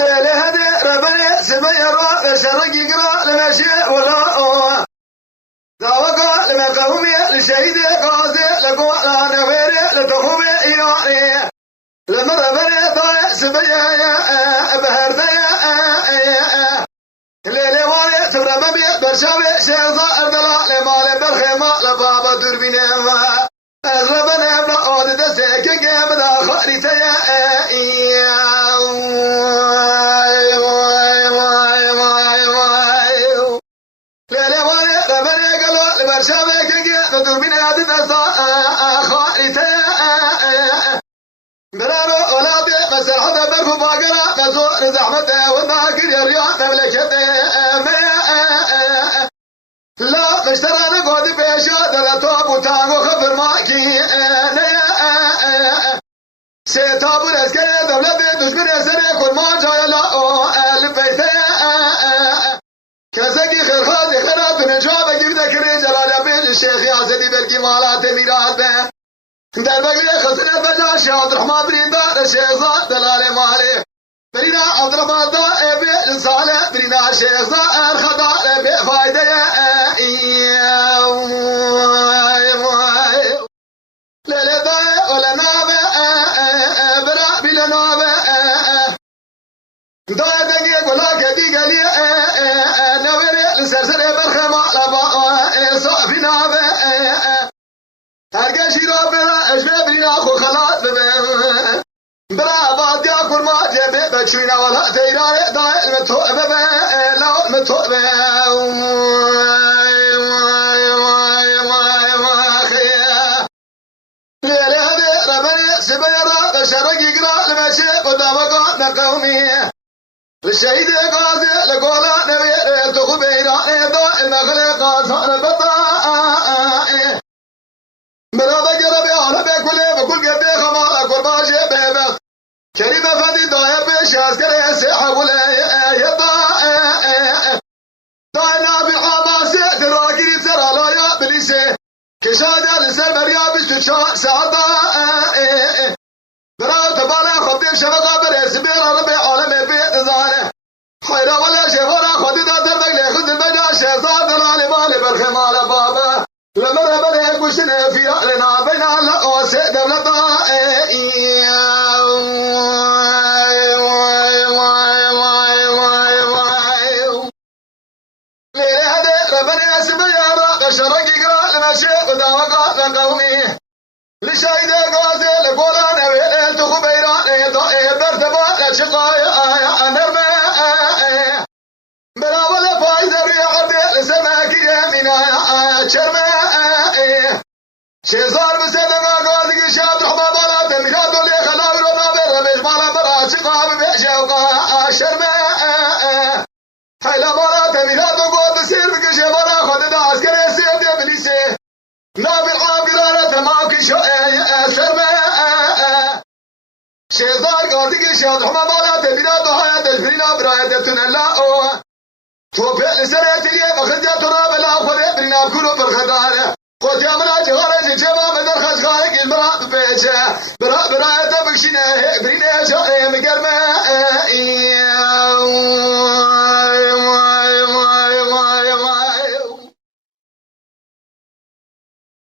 لهدي ربنا سبيرا شرق يقرا لمشي ولا داوقا لما قومي لشهيد قاضي لقوا لا نويري لتخومي إيراني لما ربنا ضايع سبيا بهرديا ليلي والي ترممي برشاوي شيخ أردلا لمال برخيمة لبابا دربيني ربنا ابن أود دسيك قيمة خارتيا ليلي والي ربنا قالوا لبرشاوي قيمة دربيني خارتيا برارو أولادي مسر حدا برفو باقرا مزور زحمته والناقر يريا مملكته لا مشترى نقود بيشاد لطوب وتانغو خبر ماكي سيتابو الاسكري دولة دشمن يسري كل ما جاي لا البيته كسكي خير خازي خيرات نجواب جيب ذكري جلال بيج الشيخ ياسدي بالكمالات ميرات در بگلی خسنه بجا شاد رحمه بریندار شیخزا دلال مالی برینا عبدالرحمن دا ابی انسانه برینا شیخزا ارخدا ابی فایده لیلی دای اولنابه برا بیلنابه دای دنگی گلا کدی گلی نویری لسرسر برخما لبا صافی نابه هرگشی را برا اشبه برینا خو خلاص ببه برا عباد یا کرما جبه بچوینا ولا تیران دای المتوعبه لا المتوعبه لیلی هده ربنی سبیرا لشرقی قرا لمشي قدامقا نقومي للشهيد قاضي لقولا نبي تخو بيران دا المغلق قاصان البطاء مرابا جربي على بكله بكل قبي خمار أكل باجي بيبخ كريم فدي دايا بيش عسكري سيحة ولا يطاء داينا بحباسي دراكي سرى لا يا بليسي كشادا لسر بريا بشتشا سعطاء برا تبالا خطيب شبكة بريس بيرا ربي عالمي بيت زاره خيرا ولا شفارا خطي دا دربك ليخذ المجا شيطان دلالي مالي برخمال بابا لما ربنا يقشنا في أهلنا بين الله وسيد دولتنا ليلة هذا ربنا يسمى يا راق شرق يقرأ لمشي قدامك قومي لشايد قاسي لقولا نبي تخو بيران برتبا لشقايا نرمي بلا ولا فايزة رياض لسماكي يمينا شرمي شيزار بسيدنا قاضي شاد رحمة بالا تميرات ولي خلاوي رونا برمش مالا براسي قام بيشي وقا شرمي حيلا بالا تميرات وقود سير بكشي بالا خد دا عسكري سير دي بليسي نابي العابرانة تماكي شرمي شيزار قاضي شاد رحمة بالا تميرات وحياة تجبرينا براية تنلا توفي لسنة اليوم أخذ تراب لا أخذ برنا كله برخدانه قلت يا ملا جغارة جيبا مدر خشغانك المرأة بيجا برا تبكشنا برينا